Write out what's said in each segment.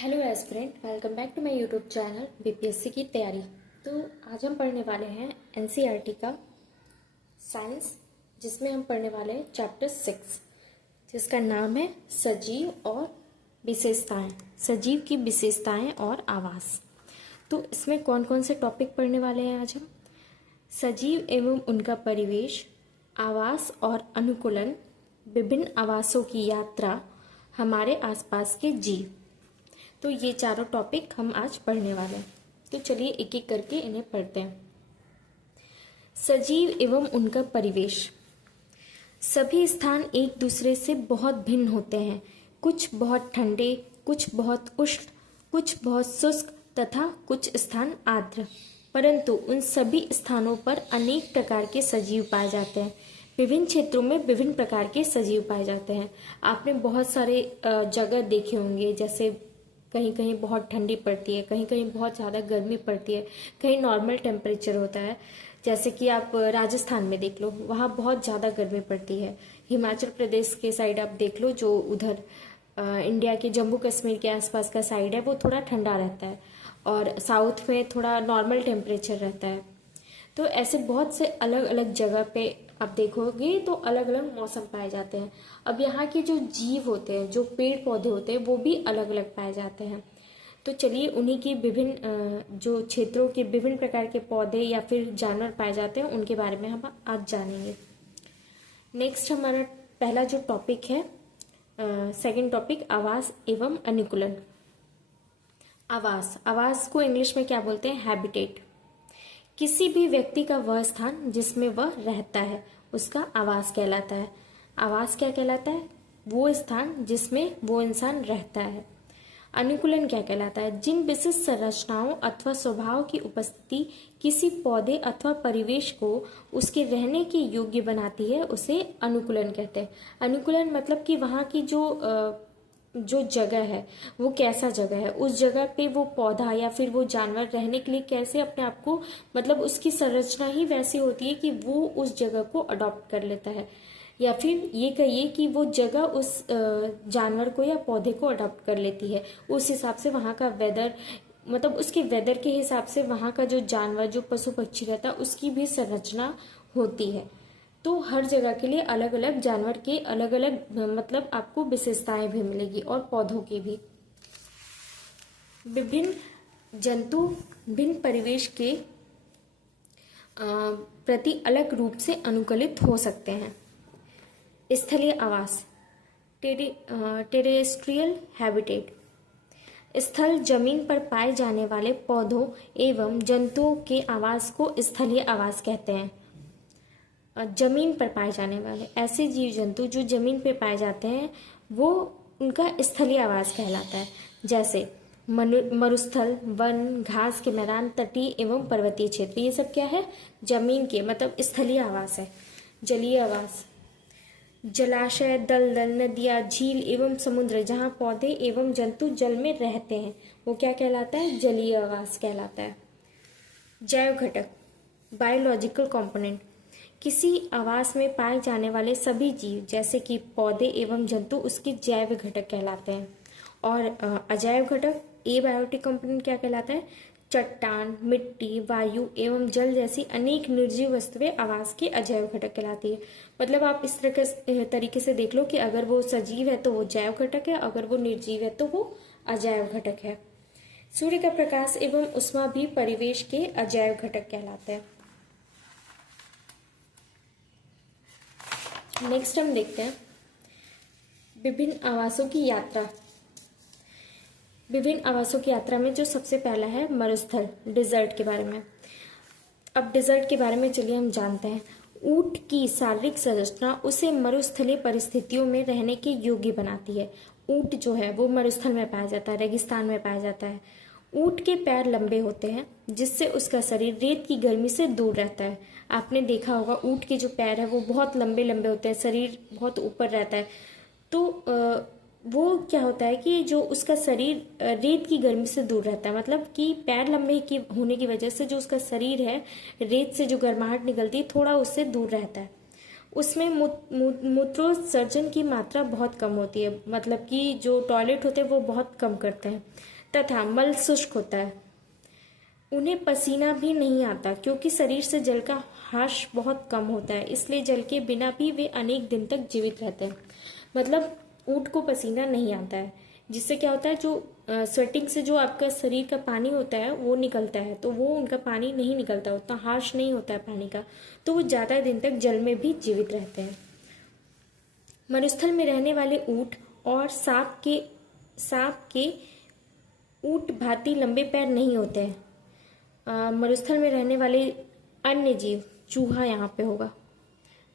Hello aspirant, welcome back to my YouTube channel BPSC की तैयारी। तो आज हम पढ़ने वाले हैं एनसीईआरटी का साइंस, जिसमें हम पढ़ने वाले हैं चैप्टर 6, जिसका नाम है सजीव और विशेषताएं, सजीव की विशेषताएं और आवास। तो इसमें कौन कौन से टॉपिक पढ़ने वाले हैं आज हम? सजीव एवं उनका परिवेश, आवास और अनुकूलन, विभिन्न आवासों की यात्रा, हमारे आसपास के जीव। तो ये चारों टॉपिक हम आज पढ़ने वाले हैं। तो चलिए एक एक करके इन्हें पढ़ते हैं। सजीव एवं उनका परिवेश। सभी स्थान एक दूसरे से बहुत भिन्न होते हैं। कुछ बहुत ठंडे, कुछ बहुत उष्ण, कुछ बहुत शुष्क तथा कुछ स्थान आर्द्र, परंतु उन सभी स्थानों पर अनेक प्रकार के सजीव पाए जाते हैं। विभिन्न क्षेत्रों में विभिन्न प्रकार के सजीव पाए जाते हैं। आपने बहुत सारे जगह देखे होंगे, जैसे कहीं कहीं बहुत ठंडी पड़ती है, कहीं कहीं बहुत ज़्यादा गर्मी पड़ती है, कहीं नॉर्मल टेम्परेचर होता है। जैसे कि आप राजस्थान में देख लो, वहाँ बहुत ज़्यादा गर्मी पड़ती है। हिमाचल प्रदेश के साइड आप देख लो, जो उधर इंडिया के जम्मू कश्मीर के आसपास का साइड है, वो थोड़ा ठंडा रहता है, और साउथ में थोड़ा नॉर्मल टेम्परेचर रहता है। तो ऐसे बहुत से अलग अलग जगह पे आप देखोगे तो अलग अलग मौसम पाए जाते हैं। अब यहाँ के जो जीव होते हैं, जो पेड़ पौधे होते हैं, वो भी अलग अलग पाए जाते हैं। तो चलिए उन्हीं की विभिन्न जो क्षेत्रों के विभिन्न प्रकार के पौधे या फिर जानवर पाए जाते हैं, उनके बारे में हम आज जानेंगे। नेक्स्ट हमारा पहला जो टॉपिक है, सेकंड टॉपिक, आवास एवं अनुकूलन। आवास, आवास को इंग्लिश में क्या बोलते हैं? हैबिटेट। किसी भी व्यक्ति का वह स्थान जिसमें वह रहता है, उसका आवास कहलाता है। आवास क्या कहलाता है? वो स्थान जिसमें वो इंसान रहता है। अनुकूलन क्या कहलाता है? जिन विशिष्ट संरचनाओं अथवा स्वभाव की उपस्थिति किसी पौधे अथवा परिवेश को उसके रहने के योग्य बनाती है, उसे अनुकूलन कहते हैं। अनुकूलन मतलब कि वहाँ की जो जगह है वो कैसा जगह है, उस जगह पे वो पौधा या फिर वो जानवर रहने के लिए कैसे अपने आप को, मतलब उसकी संरचना ही वैसी होती है कि वो उस जगह को अडॉप्ट कर लेता है, या फिर ये कहिए कि वो जगह उस जानवर को या पौधे को अडॉप्ट कर लेती है। उस हिसाब से वहाँ का वेदर, मतलब उसके वेदर के हिसाब से वहाँ का जो जानवर, जो पशु पक्षी रहता है, उसकी भी संरचना होती है। तो हर जगह के लिए अलग अलग जानवर के अलग अलग मतलब आपको विशेषताएं भी मिलेगी, और पौधों की भी। विभिन्न जंतु भिन्न परिवेश के प्रति अलग रूप से अनुकूलित हो सकते हैं। स्थलीय आवास, टेरेस्ट्रियल हैबिटेट। स्थल जमीन पर पाए जाने वाले पौधों एवं जंतुओं के आवास को स्थलीय आवास कहते हैं। जमीन पर पाए जाने वाले ऐसे जीव जंतु जो जमीन पर पाए जाते हैं, वो उनका स्थलीय आवास कहलाता है। जैसे मरुस्थल, वन, घास के मैदान, तटीय एवं पर्वतीय क्षेत्र, ये सब क्या है? जमीन के मतलब स्थलीय आवास है। जलीय आवास, जलाशय, दलदल, नदियाँ, झील एवं समुद्र, जहाँ पौधे एवं जंतु जल में रहते हैं, वो क्या कहलाता है? जलीय आवास कहलाता है। जैव घटक, बायोलॉजिकल कंपोनेंट। किसी आवास में पाए जाने वाले सभी जीव, जैसे कि पौधे एवं जंतु, उसके जैव घटक कहलाते हैं। और अजैव घटक, एबायोटिक कंपोनेंट, क्या कहलाता है? चट्टान, मिट्टी, वायु एवं जल जैसी अनेक निर्जीव वस्तुएं आवास के अजैव घटक कहलाती है। मतलब आप इस तरीके से देख लो कि अगर वो सजीव है तो वो जैव घटक है, अगर वो निर्जीव है तो वो अजैव घटक है। सूर्य का प्रकाश एवं उष्मा भी परिवेश के अजैव घटक कहलाते हैं। नेक्स्ट हम देखते हैं विभिन्न आवासों की यात्रा। विभिन्न आवासों की यात्रा में जो सबसे पहला है मरुस्थल, डिजर्ट के बारे में। अब डिजर्ट के बारे में चलिए हम जानते हैं। ऊंट की शारीरिक संरचना उसे मरुस्थलीय परिस्थितियों में रहने के योग्य बनाती है। ऊंट जो है वो मरुस्थल में पाया जाता है, रेगिस्तान में पाया जाता है। ऊंट के पैर लंबे होते हैं, जिससे उसका शरीर रेत की गर्मी से दूर रहता है। आपने देखा होगा ऊंट के जो पैर है वो बहुत लंबे लंबे होते हैं, शरीर बहुत ऊपर रहता है। तो वो क्या होता है कि जो उसका शरीर रेत की गर्मी से दूर रहता है, मतलब कि पैर लंबे की होने की वजह से जो उसका शरीर है, रेत से जो गर्माहट निकलती है, थोड़ा उससे दूर रहता है। उसमें मूत्रोत्सर्जन की मात्रा बहुत कम होती है, मतलब कि जो टॉयलेट होते हैं वो बहुत कम करते हैं, तथा मल शुष्क होता है। उन्हें पसीना भी नहीं आता क्योंकि शरीर से जल का ह्रास बहुत कम होता है, इसलिए जल के बिना भी वे अनेक दिन तक जीवित रहते हैं। मतलब ऊंट को पसीना नहीं आता है, जिससे क्या होता है, जो स्वेटिंग से जो आपका शरीर का पानी होता है वो निकलता है, तो वो उनका पानी नहीं निकलता, उतना ह्रास नहीं होता है पानी का, तो वो ज़्यादा दिन तक जल में भी जीवित रहते हैं। मरुस्थल में रहने वाले ऊंट और सांप के ऊंट भांति लंबे पैर नहीं होते हैं। मरुस्थल में रहने वाले अन्य जीव, चूहा यहाँ पे होगा,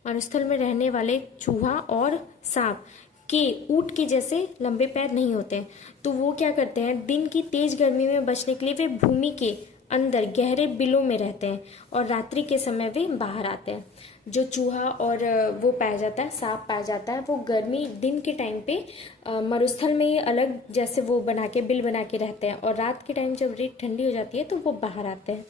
मरुस्थल में रहने वाले चूहा और सांप के ऊंट के जैसे लंबे पैर नहीं होते हैं, तो वो क्या करते हैं, दिन की तेज गर्मी में बचने के लिए वे भूमि के अंदर गहरे बिलों में रहते हैं और रात्रि के समय वे बाहर आते हैं। जो चूहा और वो पाया जाता है, सांप पाया जाता है, वो गर्मी दिन के टाइम पे मरुस्थल में ही अलग जैसे वो बना के बिल बना के रहते हैं, और रात के टाइम जब रेत ठंडी हो जाती है तो वो बाहर आते हैं।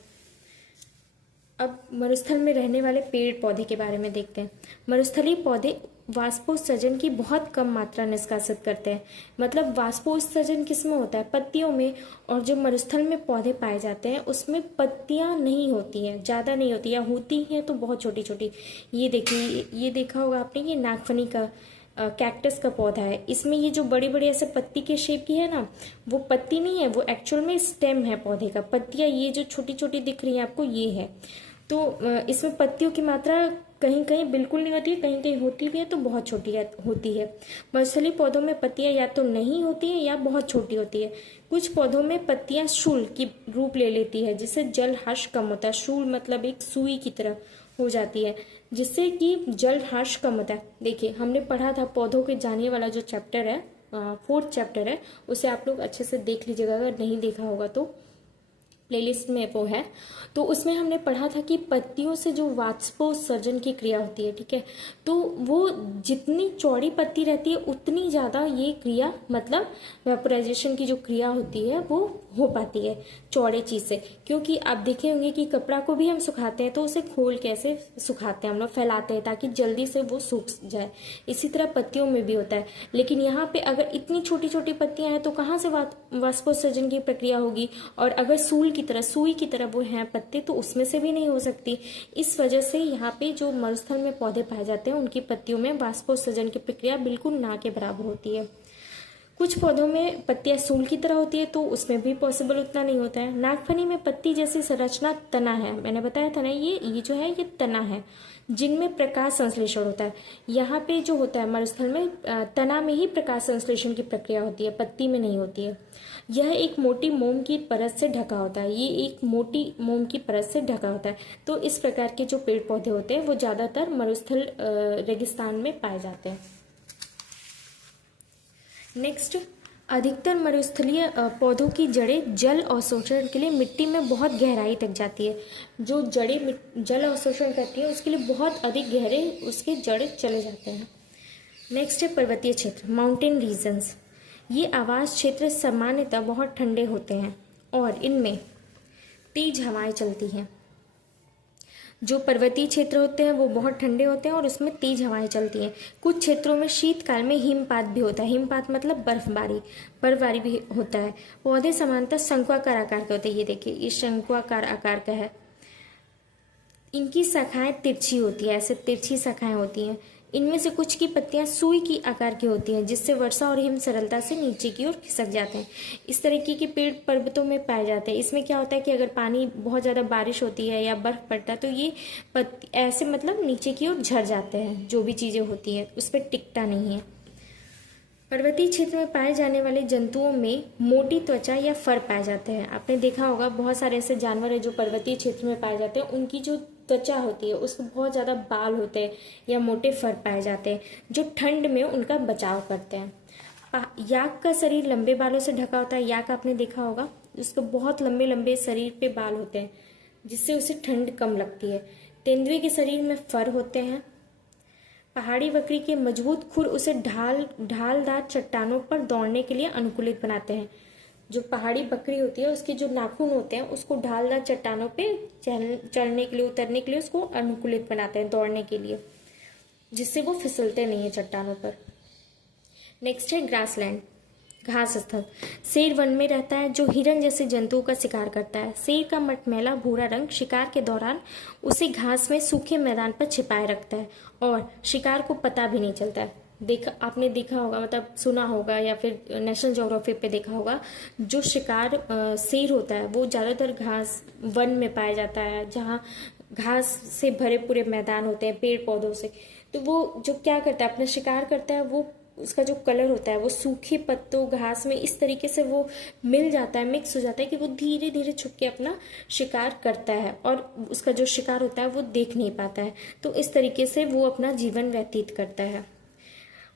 अब मरुस्थल में रहने वाले पेड़ पौधे के बारे में देखते हैं। मरुस्थलीय पौधे वाष्पोत्सर्जन की बहुत कम मात्रा निष्कासित करते हैं। मतलब वाष्पोत्सर्जन किस में होता है, पत्तियों में, और जो मरुस्थल में पौधे पाए जाते हैं उसमें पत्तियां नहीं होती हैं, ज़्यादा नहीं होती, या होती हैं तो बहुत छोटी छोटी। ये देखिए, ये देखा होगा आपने, ये नागफनी का कैक्टस का पौधा है, इसमें ये जो बड़ी बड़ी ऐसे पत्ती के शेप की है ना, वो पत्ती नहीं है, वो एक्चुअल में स्टेम है पौधे का। पत्तियां ये जो छोटी छोटी दिख रही हैं आपको, ये है। तो इसमें पत्तियों की मात्रा कहीं कहीं बिल्कुल नहीं होती है, कहीं कहीं होती भी है तो बहुत छोटी होती है। मरुस्थलीय पौधों में पत्तियां या तो नहीं होती है या बहुत छोटी होती है। कुछ पौधों में पत्तियां शूल की रूप ले लेती है, जिससे जल ह्रास कम होता है। शूल मतलब एक सुई की तरह हो जाती है, जिससे कि जल ह्रास कम होता है। देखिए, हमने पढ़ा था पौधों के जाने वाला जो चैप्टर है, 4th चैप्टर है, उसे आप लोग अच्छे से देख लीजिएगा, अगर नहीं देखा होगा तो प्लेलिस्ट में वो है। तो उसमें हमने पढ़ा था कि पत्तियों से जो वाष्पोत्सर्जन की क्रिया होती है, ठीक है, तो वो जितनी चौड़ी पत्ती रहती है उतनी ज़्यादा ये क्रिया, मतलब वेपोराइजेशन की जो क्रिया होती है वो हो पाती है चौड़े चीज़ से। क्योंकि आप देखे होंगे कि कपड़ा को भी हम सुखाते हैं तो उसे खोल कैसे सुखाते हैं, हम लोग फैलाते हैं ताकि जल्दी से वो सूख जाए। इसी तरह पत्तियों में भी होता है, लेकिन यहाँ पे अगर इतनी छोटी छोटी पत्तियां हैं तो कहाँ से वाष्पोत्सर्जन की प्रक्रिया होगी, और अगर सूल की तरह, सुई की तरह वो हैं पत्ते, तो उसमें से भी नहीं हो सकती। इस वजह से यहाँ पे जो मरुस्थल में पौधे पाए जाते हैं उनकी पत्तियों में वाष्पोत्सर्जन की प्रक्रिया बिल्कुल ना के बराबर होती है। कुछ पौधों में पत्तियां सूल की तरह होती है तो उसमें भी पॉसिबल उतना नहीं होता है। नागफनी में पत्ती जैसी संरचना तना है, मैंने बताया था ना, ये जो है ये तना है, जिनमें प्रकाश संश्लेषण होता है। यहाँ पे जो होता है मरुस्थल में, तना में ही प्रकाश संश्लेषण की प्रक्रिया होती है, पत्ती में नहीं होती है। यह एक मोटी मोम की परत से ढका होता है, ये एक मोटी मोम की परत से ढका होता है। तो इस प्रकार के जो पेड़ पौधे होते हैं वो ज़्यादातर मरुस्थल रेगिस्तान में पाए जाते हैं। नेक्स्ट, अधिकतर मरुस्थलीय पौधों की जड़ें जल अवशोषण के लिए मिट्टी में बहुत गहराई तक जाती है। जो जड़ें जल अवशोषण करती है उसके लिए बहुत अधिक गहरे उसके जड़ें चले जाते हैं। नेक्स्ट है पर्वतीय क्षेत्र, माउंटेन रीजन्स। ये आवास क्षेत्र सामान्यतः बहुत ठंडे होते हैं और इनमें तेज हवाएं चलती हैं। जो पर्वतीय क्षेत्र होते हैं वो बहुत ठंडे होते हैं और उसमें तेज हवाएं चलती हैं। कुछ क्षेत्रों में शीतकाल में हिमपात भी होता है। हिमपात मतलब बर्फबारी भी होता है। पौधे सामान्यतः शंक्वाकार आकार के होते हैं। ये देखिए, ये शंक्वाकार आकार का है। इनकी शाखाएं तिरछी होती है, ऐसे तिरछी शाखाएं होती हैं। इनमें से कुछ की पत्तियां सुई की आकार की होती हैं, जिससे वर्षा और हिम सरलता से नीचे की ओर खिसक जाते हैं। इस तरीके के पेड़ पर्वतों में पाए जाते हैं। इसमें क्या होता है कि अगर पानी बहुत ज़्यादा बारिश होती है या बर्फ पड़ता है तो ये पत्ती ऐसे मतलब नीचे की ओर झड़ जाते हैं। जो भी चीज़ें होती है उस पर टिकता नहीं है। पर्वतीय क्षेत्र में पाए जाने वाले जंतुओं में मोटी त्वचा या फर पाए जाते हैं। आपने देखा होगा बहुत सारे ऐसे जानवर हैं जो पर्वतीय क्षेत्र में पाए जाते हैं, उनकी जो त्वचा होती है उसमें बहुत ज़्यादा बाल होते हैं या मोटे फर पाए जाते हैं, जो ठंड में उनका बचाव करते हैं। याक का शरीर लंबे बालों से ढका होता है। याक आपने देखा होगा, उसके बहुत लंबे लंबे शरीर पे बाल होते हैं, जिससे उसे ठंड कम लगती है। तेंदुए के शरीर में फर होते हैं। पहाड़ी बकरी के मजबूत खुर उसे ढालदार चट्टानों पर दौड़ने के लिए अनुकूलित बनाते हैं। जो पहाड़ी बकरी होती है उसके जो नाखून होते हैं उसको ढालदार चट्टानों पे चढ़ने के लिए, उतरने के लिए उसको अनुकूलित बनाते हैं दौड़ने के लिए। जिससे वो फिसलते नहीं है चट्टानों पर। नेक्स्ट है ग्रासलैंड, घास स्थल। शेर वन में रहता है जो हिरन जैसे जंतुओं का शिकार करता है। शेर का मटमैला भूरा रंग शिकार के दौरान उसे घास में सूखे मैदान पर छिपाए रखता है और शिकार को पता भी नहीं चलता है। आपने देखा होगा, मतलब सुना होगा या फिर नेशनल ज्योग्राफी पे देखा होगा, जो शिकार शेर होता है वो ज़्यादातर घास वन में पाया जाता है, जहाँ घास से भरे पूरे मैदान होते हैं पेड़ पौधों से। तो वो जो क्या करता है, अपना शिकार करता है, वो उसका जो कलर होता है वो सूखे पत्तों घास में इस तरीके से वो मिल जाता है, मिक्स हो जाता है कि वो धीरे धीरे छुप के अपना शिकार करता है और उसका जो शिकार होता है वो देख नहीं पाता है। तो इस तरीके से वो अपना जीवन व्यतीत करता है।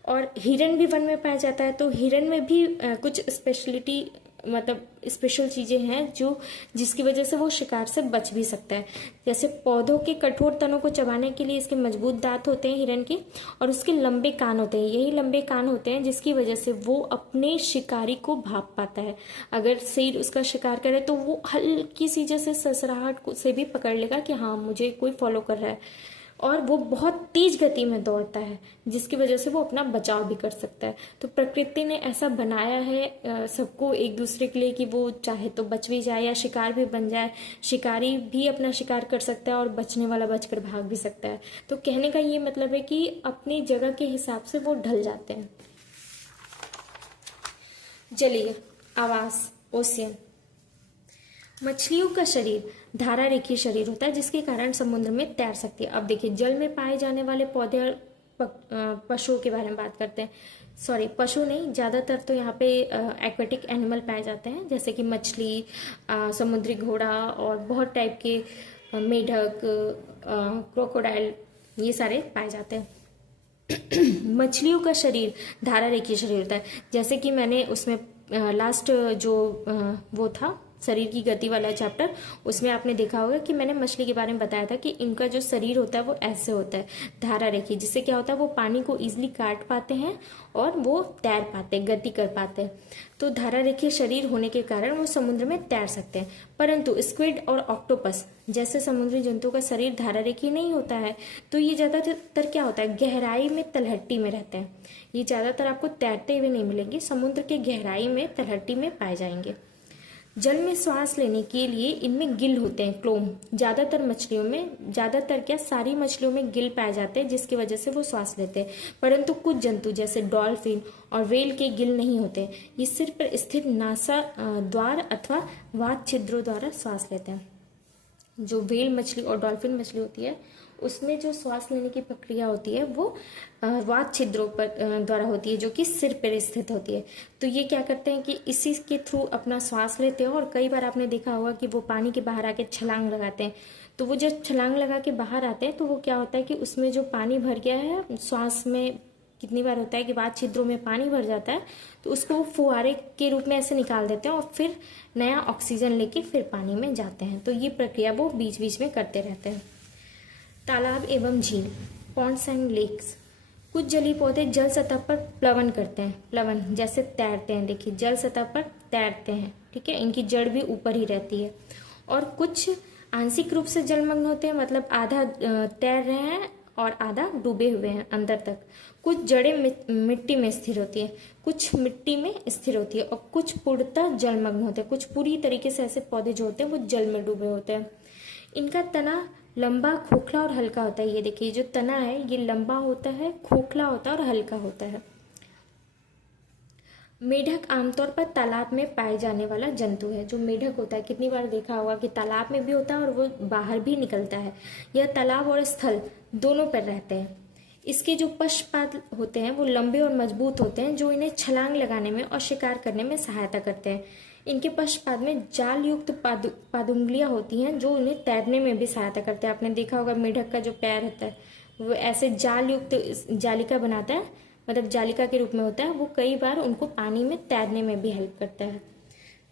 और हिरन भी वन में पाया जाता है। तो हिरन में भी कुछ स्पेशलिटी, मतलब स्पेशल चीज़ें हैं जो जिसकी वजह से वो शिकार से बच भी सकता है। जैसे पौधों के कठोर तनों को चबाने के लिए इसके मजबूत दांत होते हैं हिरन के, और उसके लंबे कान होते हैं। यही लंबे कान होते हैं जिसकी वजह से वो अपने शिकारी को भाप पाता है। अगर शेर उसका शिकार करे तो वो हल्की सी जैसे ससराहट से भी पकड़ लेगा कि हाँ मुझे कोई फॉलो कर रहा है। और वो बहुत तेज गति में दौड़ता है जिसकी वजह से वो अपना बचाव भी कर सकता है। तो प्रकृति ने ऐसा बनाया है सबको एक दूसरे के लिए कि वो चाहे तो बच भी जाए या शिकार भी बन जाए। शिकारी भी अपना शिकार कर सकता है और बचने वाला बचकर भाग भी सकता है। तो कहने का ये मतलब है कि अपनी जगह के हिसाब से वो ढल जाते हैं। जलीय आवास, ओशियन। मछलियों का शरीर धारा रेखीय शरीर होता है जिसके कारण समुद्र में तैर सकती है। अब देखिए, जल में पाए जाने वाले पौधे और पशुओं के बारे में बात करते हैं। सॉरी, पशु नहीं, ज़्यादातर तो यहाँ पे एक्वेटिक एनिमल पाए जाते हैं, जैसे कि मछली, समुद्री घोड़ा और बहुत टाइप के मेढक, क्रोकोडाइल, ये सारे पाए जाते हैं। मछलियों का शरीर धारा रेखीय शरीर होता है। जैसे कि मैंने उसमें लास्ट जो वो था शरीर की गति वाला चैप्टर, उसमें आपने देखा होगा कि मैंने मछली के बारे में बताया था कि इनका जो शरीर होता है वो ऐसे होता है, धारा रेखीय, जिससे क्या होता है वो पानी को इजीली काट पाते हैं और वो तैर पाते हैं, गति कर पाते हैं। तो धारा रेखीय शरीर होने के कारण वो समुद्र में तैर सकते हैं। परंतु स्क्विड और ऑक्टोपस जैसे समुद्री जंतुओं का शरीर धारा रेखीय नहीं होता है। तो ये ज्यादातर क्या होता है, गहराई में तलहटी में रहते हैं। ये ज्यादातर आपको तैरते हुए नहीं मिलेंगे, समुद्र के गहराई में तलहटी में पाए जाएंगे। जल में श्वास लेने के लिए इनमें गिल होते हैं, क्लोम। ज्यादातर मछलियों में, ज्यादातर क्या सारी मछलियों में गिल पाए जाते हैं जिसकी वजह से वो श्वास लेते हैं। परंतु कुछ जंतु जैसे डॉल्फिन और व्हेल के गिल नहीं होते। ये सिर पर स्थित नासा द्वार अथवा वात छिद्रों द्वारा श्वास लेते हैं। जो व्हेल मछली और डॉल्फिन मछली होती है उसमें जो श्वास लेने की प्रक्रिया होती है वो वात छिद्रों पर द्वारा होती है, जो कि सिर पर स्थित होती है। तो ये क्या करते हैं कि इसी के थ्रू अपना श्वास लेते हैं। और कई बार आपने देखा होगा कि वो पानी के बाहर आके छलांग लगाते हैं। तो वो जब छलांग लगा के बाहर आते हैं तो वो क्या होता है कि उसमें जो पानी भर गया है, श्वास में कितनी बार होता है कि वात छिद्रों में पानी भर जाता है, तो उसको फुहारे के रूप में ऐसे निकाल देते हैं और फिर नया ऑक्सीजन लेके फिर पानी में जाते हैं। तो ये प्रक्रिया वो बीच बीच में करते रहते हैं। तालाब एवं झील, पॉन्ड्स एंड लेक्स। कुछ जलीय पौधे जल सतह पर प्लवन करते हैं। प्लवन जैसे तैरते हैं, देखिए जल सतह पर तैरते हैं, ठीक है, इनकी जड़ भी ऊपर ही रहती है। और कुछ आंशिक रूप से जलमग्न होते हैं, मतलब आधा तैर रहे हैं और आधा डूबे हुए हैं अंदर तक। कुछ जड़ें मिट्टी में स्थिर होती है, कुछ मिट्टी में स्थिर होती है, और कुछ पूर्णतः जलमग्न होते हैं। कुछ पूरी तरीके से ऐसे पौधे जो होते हैं वो जल में डूबे होते हैं। इनका तना लंबा, खोखला और हल्का होता है। ये देखिए जो तना है ये लंबा होता है, खोखला होता है और हल्का होता है। मेढक आमतौर पर तालाब में पाए जाने वाला जंतु है। जो मेढक होता है, कितनी बार देखा होगा कि तालाब में भी होता है और वो बाहर भी निकलता है। यह तालाब और स्थल दोनों पर रहते हैं। इसके जो पश्चपाद होते हैं वो लंबे और मजबूत होते हैं, जो इन्हें छलांग लगाने में और शिकार करने में सहायता करते हैं। इनके पश्चपाद में जाल युक्त पादुंगलियां होती हैं जो इन्हें तैरने में भी सहायता करते हैं। आपने देखा होगा मेढक का जो पैर होता है वो ऐसे जाल युक्त जालिका बनाता है, मतलब जालिका के रूप में होता है। वो कई बार उनको पानी में तैरने में भी हेल्प करता है।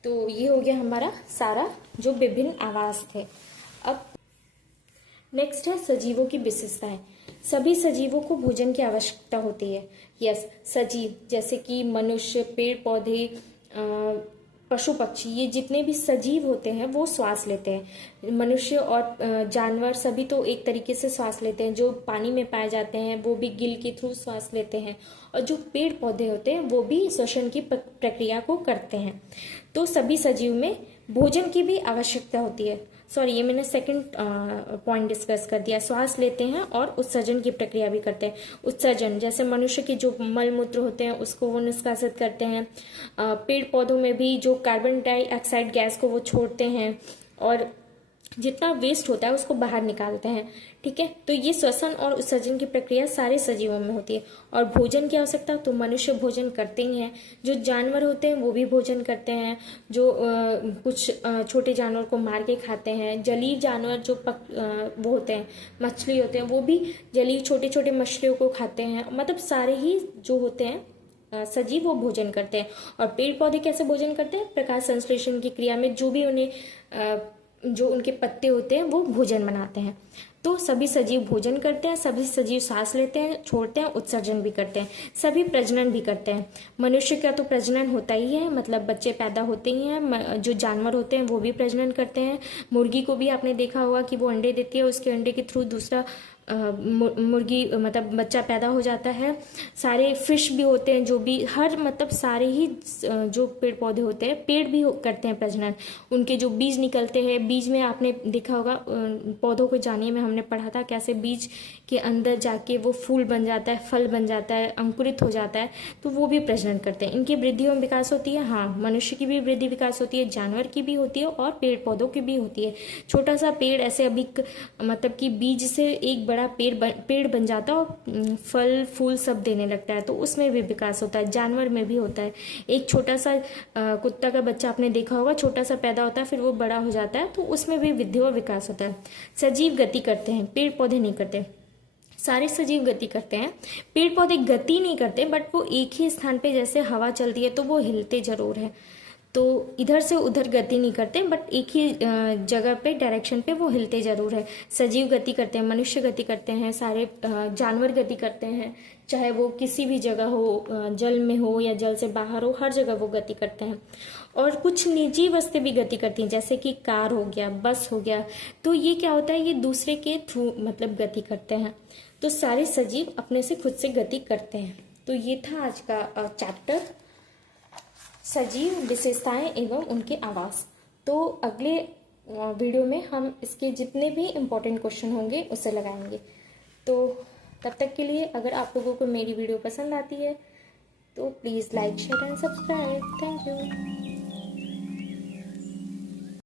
तो ये हो गया हमारा सारा जो विभिन्न आवास थे। अब नेक्स्ट है सजीवों की विशेषताएं। सभी सजीवों को भोजन की आवश्यकता होती है। यस, सजीव जैसे कि मनुष्य, पेड़ पौधे, पशु पक्षी, ये जितने भी सजीव होते हैं वो श्वास लेते हैं। मनुष्य और जानवर सभी तो एक तरीके से श्वास लेते हैं। जो पानी में पाए जाते हैं वो भी गिल के थ्रू श्वास लेते हैं, और जो पेड़ पौधे होते हैं वो भी श्वसन की प्रक्रिया को करते हैं। तो सभी सजीव में भोजन की भी आवश्यकता होती है। सॉरी, ये मैंने सेकंड पॉइंट डिस्कस कर दिया। श्वास लेते हैं और उत्सर्जन की प्रक्रिया भी करते हैं। उत्सर्जन जैसे मनुष्य के जो मल मूत्र होते हैं उसको वो निष्कासित करते हैं। पेड़ पौधों में भी जो कार्बन डाइऑक्साइड गैस को वो छोड़ते हैं, और जितना वेस्ट होता है उसको बाहर निकालते हैं। ठीक है, तो ये श्वसन और उत्सर्जन की प्रक्रिया सारे सजीवों में होती है। और भोजन की आवश्यकता, तो मनुष्य भोजन करते ही हैं, जो जानवर होते हैं वो भी भोजन करते हैं, जो कुछ छोटे जानवर को मार के खाते हैं। जलीय जानवर जो वो होते हैं, मछली होते हैं, वो भी जलीय छोटे छोटे मछलियों को खाते हैं। मतलब सारे ही जो होते हैं सजीव वो भोजन करते हैं। और पेड़ पौधे कैसे भोजन करते हैं? प्रकाश संश्लेषण की क्रिया में जो भी उन्हें जो उनके पत्ते होते हैं वो भोजन बनाते हैं। तो सभी सजीव भोजन करते हैं, सभी सजीव सांस लेते हैं, छोड़ते हैं, उत्सर्जन भी करते हैं, सभी प्रजनन भी करते हैं। मनुष्य का तो प्रजनन होता ही है, मतलब बच्चे पैदा होते ही हैं। जो जानवर होते हैं वो भी प्रजनन करते हैं। मुर्गी को भी आपने देखा होगा कि वो अंडे देती है, उसके अंडे के थ्रू दूसरा मुर्गी मतलब बच्चा पैदा हो जाता है। सारे फिश भी होते हैं, जो भी हर मतलब सारे ही जो पेड़ पौधे होते हैं, पेड़ भी करते हैं प्रजनन। उनके जो बीज निकलते हैं, बीज में आपने देखा होगा पौधों को जानिए में हमने पढ़ा था कैसे बीज के अंदर जाके वो फूल बन जाता है, फल बन जाता है, अंकुरित हो जाता है, तो वो भी प्रजनन करते हैं। इनकी वृद्धि एवं विकास होती है। हाँ, मनुष्य की भी वृद्धि विकास होती है, जानवर की भी होती है, और पेड़ पौधों की भी होती है। छोटा सा पेड़ ऐसे अभी मतलब कि बीज से एक बड़ा पेड़ बन जाता है और फल फूल सब देने लगता है, तो उसमें भी विकास होता है। जानवर में भी होता है। एक छोटा सा कुत्ता का बच्चा आपने देखा होगा, छोटा सा पैदा होता है, फिर वो बड़ा हो जाता है, तो उसमें भी वृद्धि और विकास होता है। सजीव गति करते हैं, पेड़ पौधे नहीं करते। सारे सजीव गति करते हैं, पेड़ पौधे गति नहीं करते, बट वो एक ही स्थान पे जैसे हवा चलती है तो वो हिलते जरूर है। तो इधर से उधर गति नहीं करते, बट एक ही जगह पे डायरेक्शन पे वो हिलते जरूर है। सजीव गति करते हैं, मनुष्य गति करते हैं, सारे जानवर गति करते हैं, चाहे वो किसी भी जगह हो, जल में हो या जल से बाहर हो, हर जगह वो गति करते हैं। और कुछ निजी वस्तुएं भी गति करती हैं, जैसे कि कार हो गया, बस हो गया। तो ये क्या होता है, ये दूसरे के थ्रू मतलब गति करते हैं। तो सारे सजीव अपने से खुद से गति करते हैं। तो ये था आज का चैप्टर, सजीव विशेषताएं एवं उनके आवास। तो अगले वीडियो में हम इसके जितने भी इम्पोर्टेंट क्वेश्चन होंगे उसे लगाएंगे। तो तब तक के लिए अगर आप लोगों को मेरी वीडियो पसंद आती है तो please like share and subscribe. Thank you.